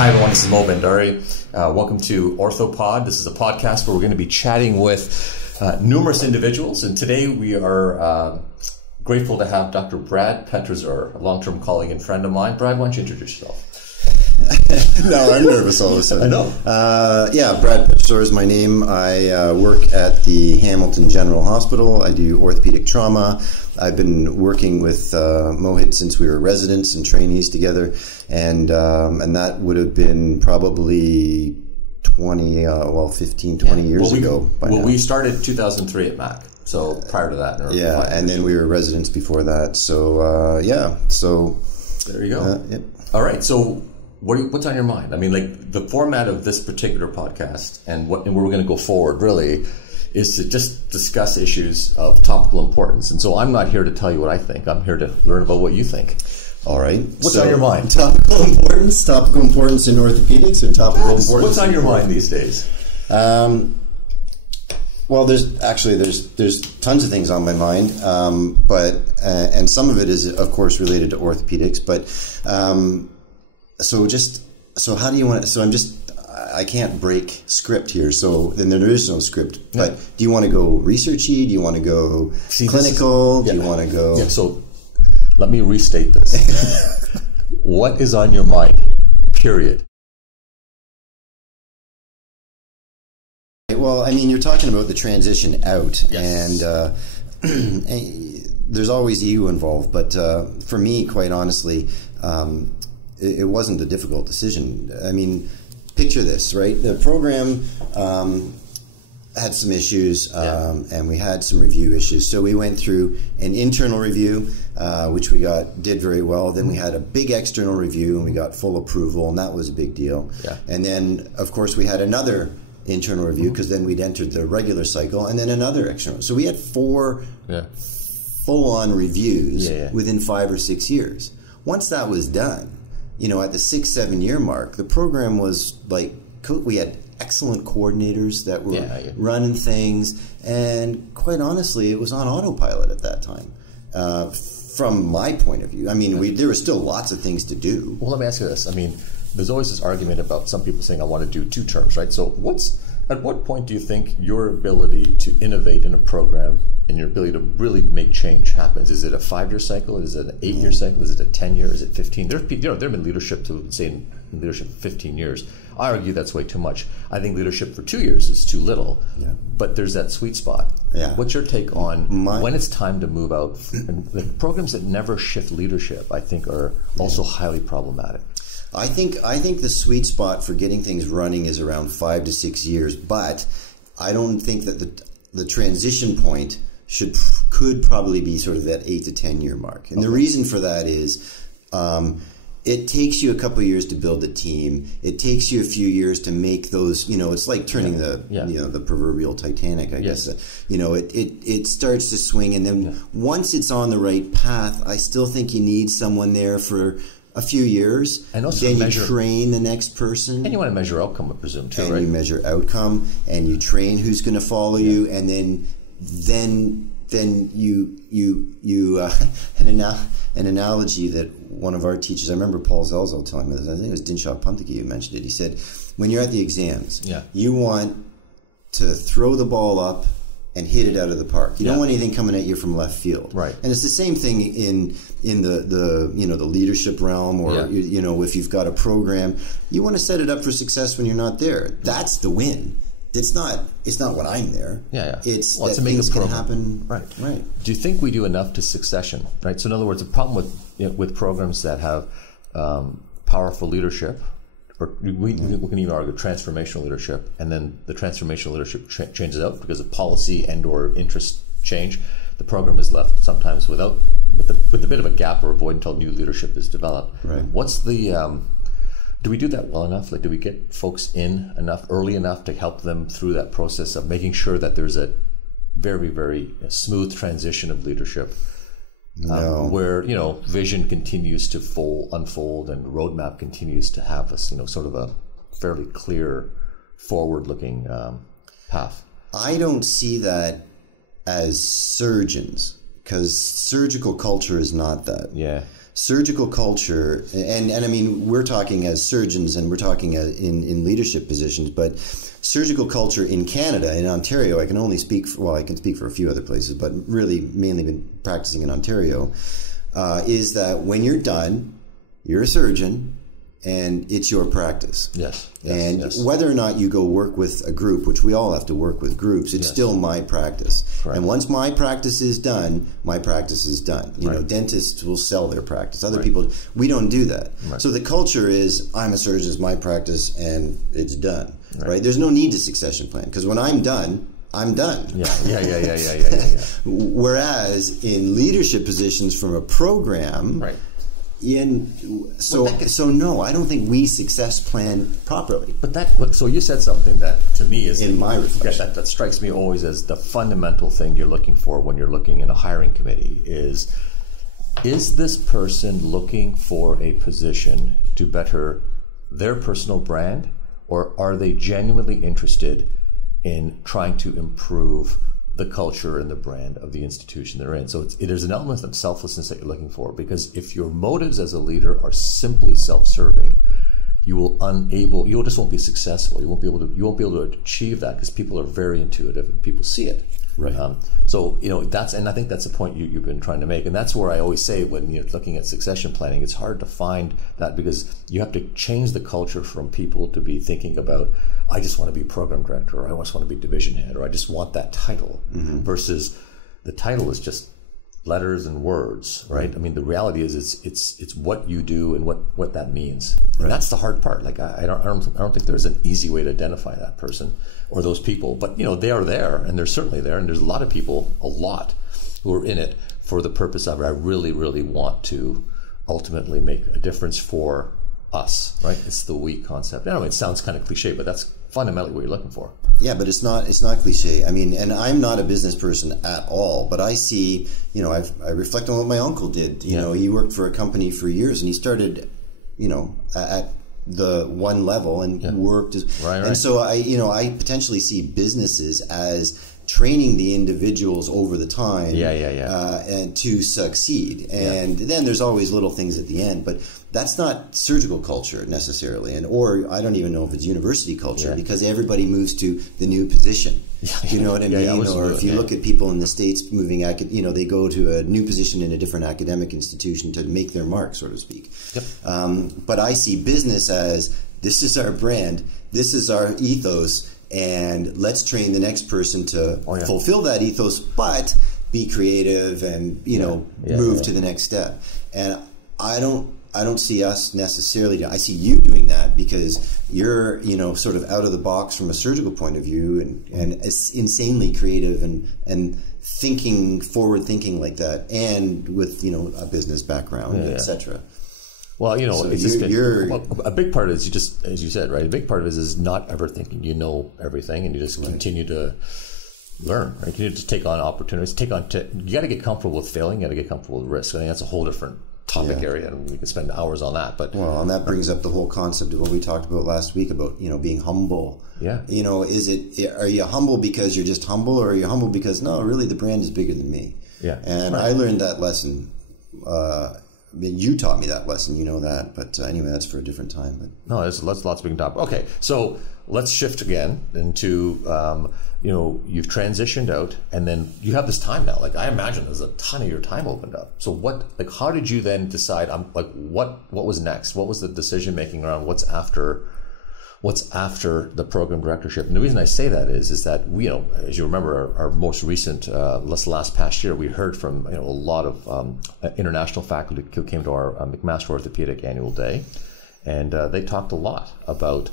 Hi everyone, this is Mohit Bhandar. Welcome to OrthoPod. This is a podcast where we're going to be chatting with numerous individuals, and today we are grateful to have Dr. Brad Petrisor, a long-term colleague and friend of mine. Brad, why don't you introduce yourself? No, I'm nervous all of a sudden. I know. Brad Petrisor is my name. I work at the Hamilton General Hospital. I do orthopedic trauma. I've been working with Mohit since we were residents and trainees together, and that would have been probably 20 years ago. We started 2003 at MAC, so prior to that. And then we were residents before that. So there you go. Yep. All right, so what's on your mind? I mean, like the format of this particular podcast and where we're going to go forward really is to just discuss issues of topical importance. And so I'm not here to tell you what I think. I'm here to learn about what you think. All right. What's on your mind? Topical importance in orthopedics, or topical importance? What's on your mind these days? Well, there's tons of things on my mind, but some of it is, of course, related to orthopedics. But so how do you want? So I can't break script here. So then there is no script. But do you want to go researchy? Do you want to go clinical? Do you want to go? Yeah. So let me restate this. What is on your mind? Period. Well, I mean, you're talking about the transition out, yes. and there's always ego involved. But for me, quite honestly, it wasn't a difficult decision. I mean, picture this, right? The program had some issues, and we had some review issues. So we went through an internal review, which we did very well. Then we had a big external review, and we got full approval, and that was a big deal. Yeah. And then, of course, we had another internal review, because then we'd entered the regular cycle, and then another external. So we had 4 full-on reviews within 5 or 6 years. Once that was done, at the 6-7 year mark, the program was like, we had excellent coordinators that were running things, and quite honestly, it was on autopilot at that time. From my point of view, I mean, there were still lots of things to do. Well, let me ask you this. I mean, there's always this argument about some people saying, I want to do 2 terms, right? So at what point do you think your ability to innovate in a program and your ability to really make change happens? Is it a 5-year cycle? Is it an 8-year cycle? Is it a 10-year? Is it 15? There have been leadership to say in leadership 15 years. I argue that's way too much. I think leadership for 2 years is too little. Yeah. But there's that sweet spot. Yeah. What's your take on when it's time to move out? And the programs that never shift leadership, I think, are also highly problematic. I think the sweet spot for getting things running is around 5 to 6 years, but I don't think that the transition point could probably be sort of that 8 to 10 year mark. And the reason for that is it takes you a couple of years to build a team. It takes you a few years to make those, it's like turning the proverbial Titanic, I guess. It starts to swing, and then once it's on the right path, I still think you need someone there for a few years, and also then you train the next person, and you want to measure outcome, I presume, too, right? And you measure outcome, and you train who's going to follow you, and then you an analogy that one of our teachers, I remember Paul Zelzo telling me this, I think it was Dinshaw Puntaki who mentioned it. He said, when you're at the exams, you want to throw the ball up and hit it out of the park. You don't want anything coming at you from left field. Right. And it's the same thing in the leadership realm, or if you've got a program, you want to set it up for success when you're not there. That's the win. It's not when I'm there. It's that to make things a can program. happen. Right. Do you think we do enough to succession? Right. So in other words, the problem with programs that have powerful leadership, or we can even argue transformational leadership, and then the transformational leadership changes out because of policy and or interest change. The program is left sometimes with a bit of a gap or a void until new leadership is developed. Right. What's the do we do that well enough? Like, do we get folks in early enough to help them through that process of making sure that there's a very, very smooth transition of leadership? No. Where vision continues to unfold, and roadmap continues to have us sort of a fairly clear forward-looking path. I don't see that as surgeons, because surgical culture is not that. Yeah. surgical culture, and I mean, we're talking as surgeons and we're talking in leadership positions, but surgical culture in Canada, in Ontario, I can speak for a few other places, but really mainly been practicing in Ontario, is that when you're done, you're a surgeon, and it's your practice. Yes. And whether or not you go work with a group, which we all have to work with groups, it's still my practice. Correct. And once my practice is done, my practice is done. You know, dentists will sell their practice. Other people, we don't do that. Right. So the culture is, I'm a surgeon, it's my practice, and it's done. Right? There's no need to succession plan, because when I'm done, I'm done. Yeah. Whereas in leadership positions from a program, so no, I don't think we success plan properly. But so you said something that to me is in my reflection that strikes me always as the fundamental thing you're looking for when you're looking in a hiring committee is this person looking for a position to better their personal brand, or are they genuinely interested in trying to improve the culture and the brand of the institution they're in? So there's an element of selflessness that you're looking for, because if your motives as a leader are simply self-serving, you just won't be successful. You won't be able to achieve that, because people are very intuitive and people see it. Right. So I think that's the point you've been trying to make, and that's where I always say when you're looking at succession planning, it's hard to find that, because you have to change the culture from people to be thinking about, I just want to be program director, or I just want to be division head, or I just want that title, versus the title is just letters and words, right? I mean, the reality is it's what you do and what that means. Right. And that's the hard part. Like I don't think there's an easy way to identify that person or those people, but they are there, and they're certainly there, and there's a lot who are in it for the purpose of, I really, really want to ultimately make a difference for us, right? It's the we concept. I know it sounds kind of cliche, but that's fundamentally what you're looking for. Yeah, but it's not cliche. I mean, and I'm not a business person at all, but I see, I reflect on what my uncle did. You know, he worked for a company for years, and he started, at the one level and worked as, right. And so I potentially see businesses as training the individuals over the time and to succeed. And then there's always little things at the end, but that's not surgical culture necessarily, or I don't even know if it's university culture, because everybody moves to the new position. You know what I mean? Or if you look at people in the States moving, they go to a new position in a different academic institution to make their mark, so to speak. Yep. But I see business as, this is our brand, this is our ethos, and let's train the next person to fulfill that ethos, but be creative and move to the next step. And I don't see us necessarily. I see you doing that, because you're sort of out of the box from a surgical point of view, and insanely creative and forward thinking like that, and with a business background, etc. Well, so it's a big part is, as you said, right? A big part of it is not ever thinking you know everything, and you just continue to learn, right? You need to take on opportunities, you got to get comfortable with failing, you got to get comfortable with risk. I think that's a whole different topic area, and we can spend hours on that. But and that brings up the whole concept of what we talked about last week about being humble. Yeah. Are you humble because you're just humble, or are you humble because no, really the brand is bigger than me? Yeah. And I learned that lesson. You taught me that lesson, that. But anyway, that's for a different time. But no, there's lots we can talk about. Okay, so let's shift again into you've transitioned out, and then you have this time now. Like, I imagine there's a ton of your time opened up. So how did you then decide? What was next? What was the decision making around what's after the program directorship? And the reason I say that is that we, as you remember, our most recent, last past year, we heard from a lot of international faculty who came to our McMaster Orthopedic Annual Day, and they talked a lot about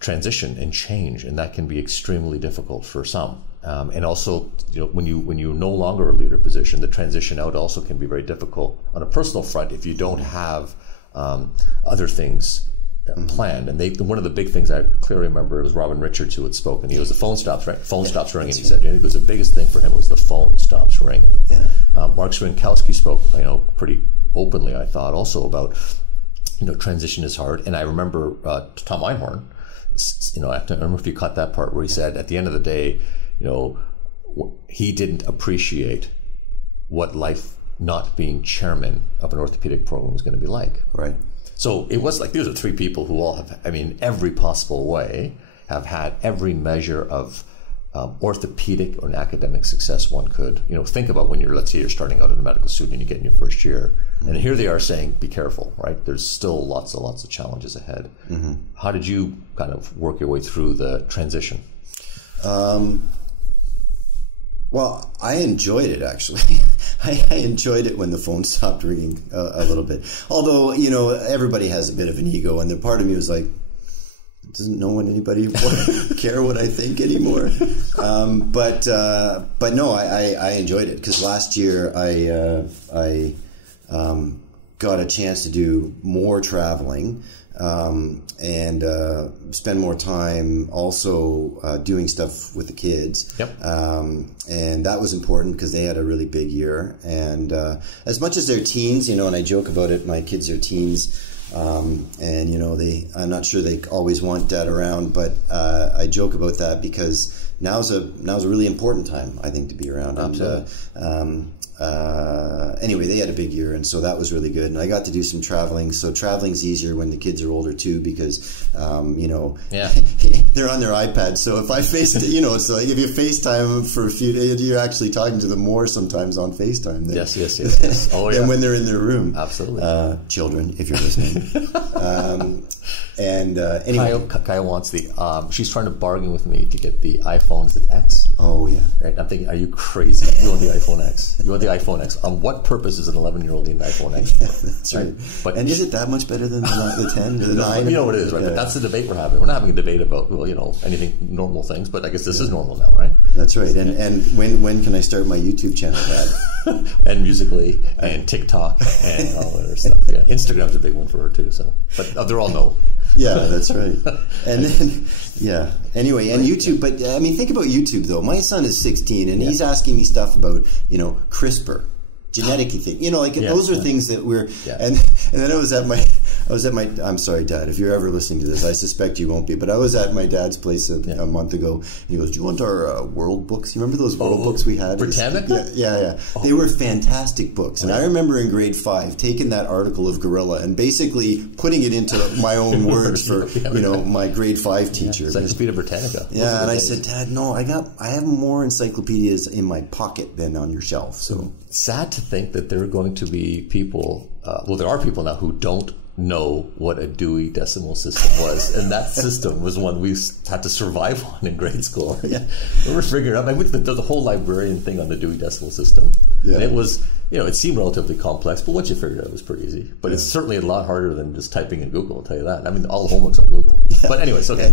transition and change, and that can be extremely difficult for some. And also, when you're no longer a leader position, the transition out also can be very difficult on a personal front if you don't have other things planned. And one of the big things I clearly remember was Robin Richards, who had spoken. He was the phone stops ringing. He said it was the biggest thing for him was the phone stops ringing. Yeah. Mark Swinkowski spoke pretty openly, I thought, also about transition is hard. And I remember Tom Einhorn, I don't remember if you caught that part where he said at the end of the day, he didn't appreciate what life not being chairman of an orthopedic program was going to be like. Right. So it was like, these are three people who all have, I mean, every possible way, have had every measure of orthopedic or an academic success one could. You know, think about when you're, let's say you're starting out as a medical student and you get in your first year, and here they are saying, be careful, right? There's still lots of challenges ahead. How did you kind of work your way through the transition? Well, I enjoyed it, actually. I enjoyed it when the phone stopped ringing a little bit. Although, you know, everybody has a bit of an ego, and the part of me was like, doesn't no one, anybody care what I think anymore? But no, I enjoyed it, because last year I got a chance to do more traveling and spend more time also doing stuff with the kids. Yep. And that was important because they had a really big year. And as much as they're teens, you know, and I joke about it, my kids are teens. And you know, I'm not sure they always want dad around, but I joke about that because now's a really important time, I think, to be around. Absolutely. And anyway, they had a big year, and so that was really good. And I got to do some traveling. So traveling's easier when the kids are older too, because you know, they're on their iPads. So if I you know, it's like if you FaceTime for a few days, you're actually talking to them more sometimes on FaceTime than, yes. Oh, yeah. than when they're in their room. Absolutely. Children, if you're listening. Anyway, Kaya wants she's trying to bargain with me to get the iPhones at X. Oh yeah. Right. I'm thinking, are you crazy? You want the iPhone X? You want the iPhone X? On what purpose is an 11-year-old need an iPhone X? Yeah, that's right. But is it that much better than the 10 or the 9? You know what it is, right? Yeah. But that's the debate we're having. We're not having a debate about, well, you know, anything normal things, but I guess this is normal now, right? That's right. And when can I start my YouTube channel, Dad? And Musically and TikTok and all that other stuff. Yeah, Instagram's a big one for her too. So, but they're all no. Yeah, that's right. And then, yeah. Anyway, and YouTube. But I mean, think about YouTube though. My son is 16, and he's asking me stuff about, you know, CRISPR, genetic thing. You know, like those are things that we're. Yeah. And then I was at my. I'm sorry, Dad, if you're ever listening to this, I suspect you won't be, but I was at my dad's place a month ago, and he goes, do you want our world books? You remember those world books we had? Britannica? Yeah. Oh. They were fantastic books, and I remember in grade 5 taking that article of gorilla and basically putting it into my own words for, you know, my grade 5 teacher. Encyclopedia Britannica. Yeah, and I said, Dad, no, I have more encyclopedias in my pocket than on your shelf. So sad to think that there are going to be people, there are people now who don't know what a Dewey Decimal System was, and that system was one we had to survive on in grade school. Yeah, we were figuring out. I mean, there's a whole librarian thing on the Dewey Decimal System, and it was, you know, it seemed relatively complex, but once you figured it out, it was pretty easy. But it's certainly a lot harder than just typing in Google. I'll tell you that. I mean, all the homework's on Google. Yeah. But anyways, okay.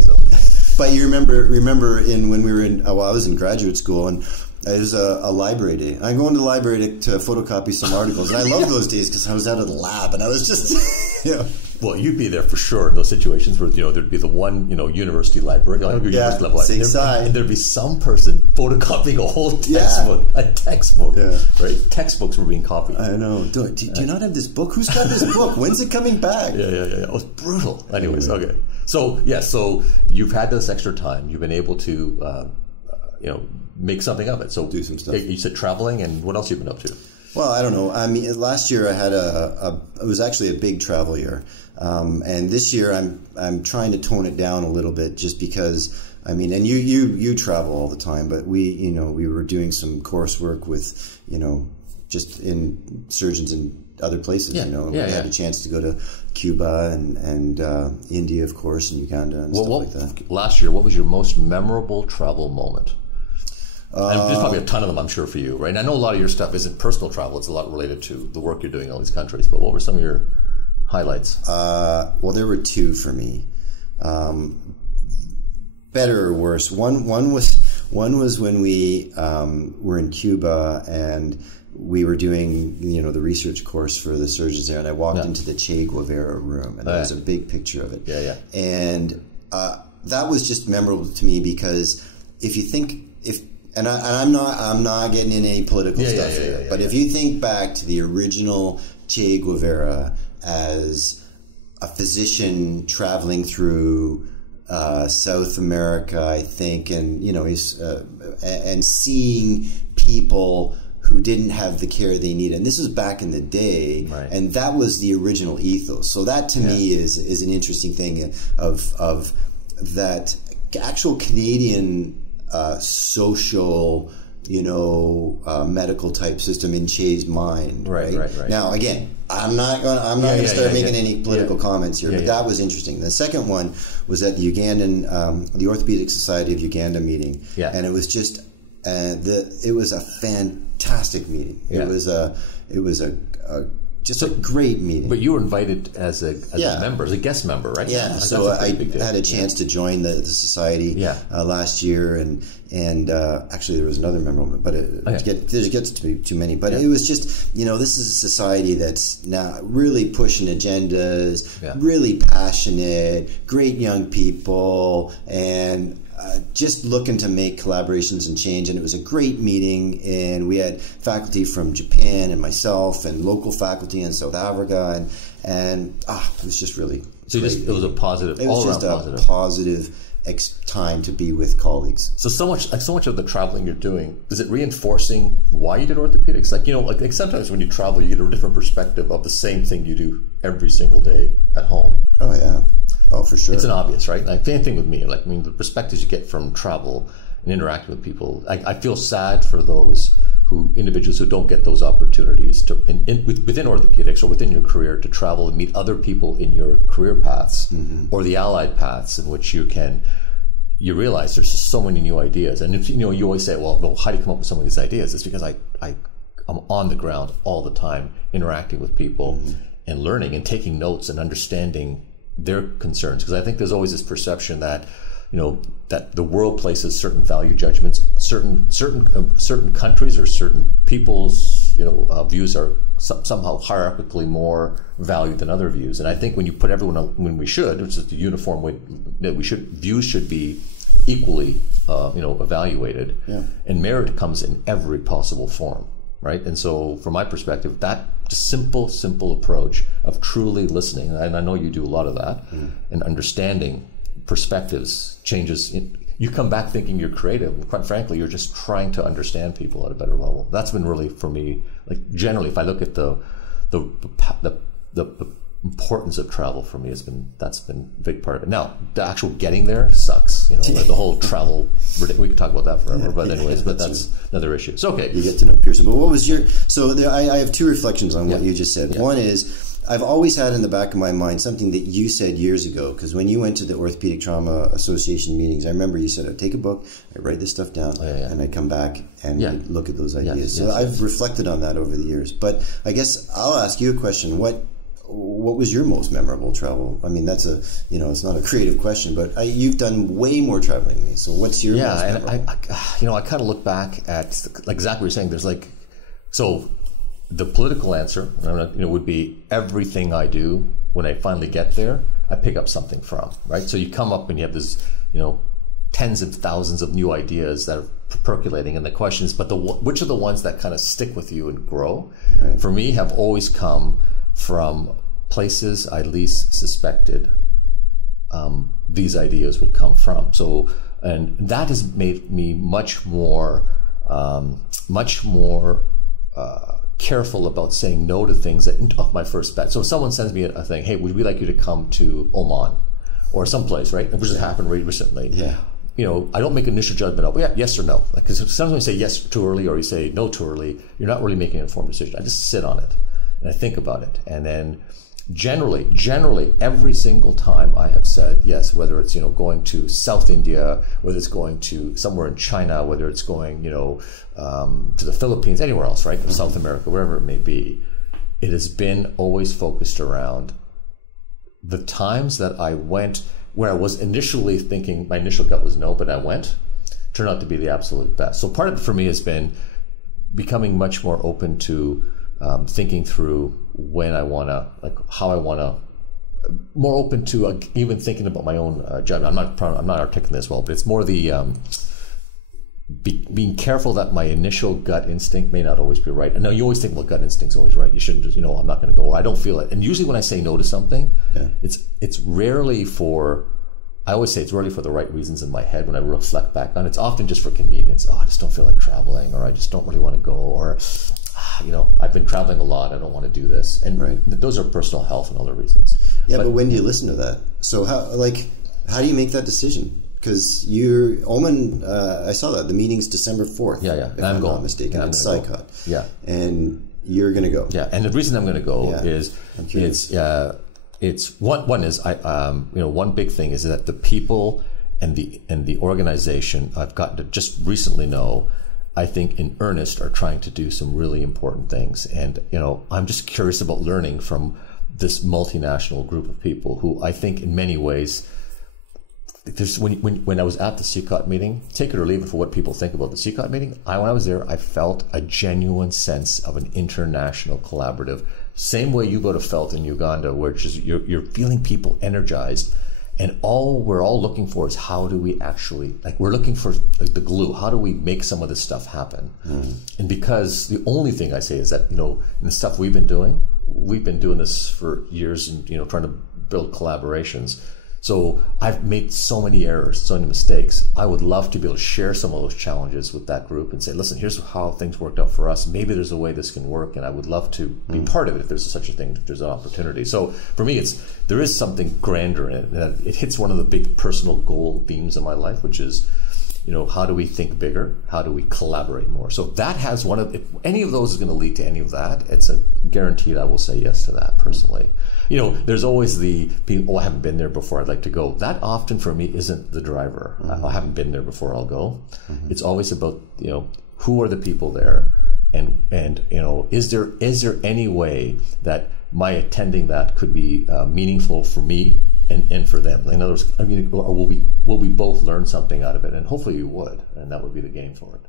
But you remember when we were in? I was in graduate school, and it was a library day. I go into the library to photocopy some articles, and I love those days because I was out of the lab, and I was just, you know. Well, you'd be there for sure in those situations where, you know, there'd be the one, you know, university library, university level, and there'd be some person photocopying a whole textbook, right? Textbooks were being copied. I know. Do you not have this book? Who's got this book? When's it coming back? Yeah. It was brutal. Anyways, okay. So you've had this extra time. You've been able to, you know, make something of it. So do some stuff. You said traveling, and what else have you been up to? Well, I don't know. I mean, last year I had it was actually a big travel year, and this year I'm trying to tone it down a little bit, just because, I mean, and you travel all the time, but we were doing some coursework with, you know, just in surgeons in other places, you know, and we had a chance to go to Cuba and India, of course, and Uganda and stuff like that. Last year, what was your most memorable travel moment? There's probably a ton of them, I'm sure, for you, right? And I know a lot of your stuff isn't personal travel. It's a lot related to the work you're doing in all these countries. But what were some of your highlights? Well, there were two for me. Better or worse. One was when we were in Cuba, and we were doing, you know, the research course for the surgeons there, and I walked into the Che Guevara room, and there was a big picture of it. Yeah. And that was just memorable to me, because if you think, and I'm not getting in any political stuff here, but if you think back to the original Che Guevara as a physician traveling through South America, I think, and, you know, he's and seeing people who didn't have the care they needed. And this was back in the day, Right. and that was the original ethos. So that to me is an interesting thing of that actual Canadian social, medical type system in Che's mind. Right. Now, again, I'm not going to start making any political comments here, but that was interesting. The second one was at the Ugandan, the Orthopedic Society of Uganda meeting, and it was just it was a fantastic meeting. It was just a great meeting. But you were invited as a member, as a guest member, right? Yeah, so I had a chance to join the society last year, and actually there was another member, but there gets to be too many. But it was just, this is a society that's now really pushing agendas, really passionate, great young people, and just looking to make collaborations and change. And it was a great meeting, and we had faculty from Japan and myself and local faculty in South Africa, and it was just really it was a positive, it was just a positive time to be with colleagues. So much of the traveling you're doing, is it reinforcing why you did orthopedics? Like sometimes when you travel, you get a different perspective of the same thing you do every single day at home. Oh yeah. Oh, for sure. It's an obvious, right? Like, same thing with me. the perspectives you get from travel and interacting with people. I feel sad for those individuals who don't get those opportunities to, within orthopedics or within your career, to travel and meet other people in your career paths or the allied paths in which you realize there's just so many new ideas. And if, you always say, well, how do you come up with some of these ideas? It's because I'm on the ground all the time, interacting with people and learning and taking notes and understanding their concerns, because I think there's always this perception that that the world places certain value judgments, certain countries or certain people's views are somehow hierarchically more valued than other views. And I think when you put everyone when we should, which is the uniform way that views should be equally evaluated, and merit comes in every possible form. Right. And so from my perspective, that simple approach of truly listening, and I know you do a lot of that, and understanding perspectives changes. You come back thinking you're creative. And quite frankly, you're just trying to understand people at a better level. That's been really, for me, generally, if I look at the importance of travel for me, that's been a big part of it. Now, the actual getting there sucks. The whole travel, we could talk about that forever. But anyways, that's another issue. So, okay. You get to know Pearson. But what was your... So I have two reflections on what you just said. One is, I've always had in the back of my mind something that you said years ago, because when you went to the Orthopedic Trauma Association meetings, I remember you said, I'd take a book, I'd write this stuff down, and I'd come back and look at those ideas. I've reflected on that over the years. But I guess I'll ask you a question. What was your most memorable travel? I mean, that's it's not a creative question, but you've done way more traveling than me. So what's your most memorable? I kind of look back at exactly what you're saying. There's the political answer, would be everything I do when I finally get there, I pick up something from, right? So you come up and you have this, tens of thousands of new ideas that are percolating, and the question is, but which are the ones that kind of stick with you and grow? Right. For me, have always come from places I least suspected these ideas would come from. So, and that has made me much more careful about saying no to things that off my first bet. So if someone sends me a thing, hey, would we like you to come to Oman or someplace, right? Which has happened recently. Yeah. I don't make an initial judgment of yes or no. Because sometimes you say yes too early or you say no too early, you're not really making an informed decision. I just sit on it and I think about it. And then generally, every single time I have said yes, whether it's, going to South India, whether it's going to somewhere in China, whether it's going, to the Philippines, anywhere else, right? South America, wherever it may be, it has been always focused around the times that I went where I was initially thinking, my initial gut was no, but I went, turned out to be the absolute best. So part of it for me has been becoming much more open to thinking through when I want to, how I want to, more open to even thinking about my own judgment. I'm not articulating this well, but it's more the being careful that my initial gut instinct may not always be right. And now you always think, well, gut instinct's always right. You shouldn't just, I'm not going to go, or I don't feel it. And usually when I say no to something, it's rarely for I always say it's really for the right reasons in my head when I reflect back on it. It's often just for convenience. Oh, I just don't feel like traveling, or I just don't really want to go, or, I've been traveling a lot, I don't want to do this. And those are personal health and other reasons. Yeah, but when do you listen to that? So how do you make that decision? Because I saw that, the meeting's December 4th. Yeah. If I'm not mistaken. Yeah, it's SciCot. Yeah. And you're going to go. Yeah, and the reason I'm going to go is one big thing is that the people and the organization I've gotten to just recently know, I think in earnest are trying to do some really important things. And, I'm just curious about learning from this multinational group of people who I think in many ways, when I was at the SciCot meeting, take it or leave it for what people think about the SciCot meeting, when I was there, I felt a genuine sense of an international collaborative. Same way you go to Felt in Uganda, where just you're feeling people energized. And all we're all looking for is how do we actually, we're looking for the glue. How do we make some of this stuff happen? And because the only thing I say is that, in the stuff we've been doing this for years and, trying to build collaborations. So I've made so many errors, so many mistakes. I would love to be able to share some of those challenges with that group and say, listen, here's how things worked out for us. Maybe there's a way this can work, and I would love to be part of it if there's such a thing, if there's an opportunity. So for me, there is something grander in it. It hits one of the big personal goal themes in my life, which is, how do we think bigger? How do we collaborate more? So that has if any of those is going to lead to any of that, it's a guaranteed I will say yes to that personally. There's always the people, I haven't been there before, I'd like to go. That often for me isn't the driver. I haven't been there before, I'll go. It's always about, who are the people there? And is there any way that my attending that could be meaningful for me and for them? In other words, will we both learn something out of it? And hopefully you would, and that would be the game for it.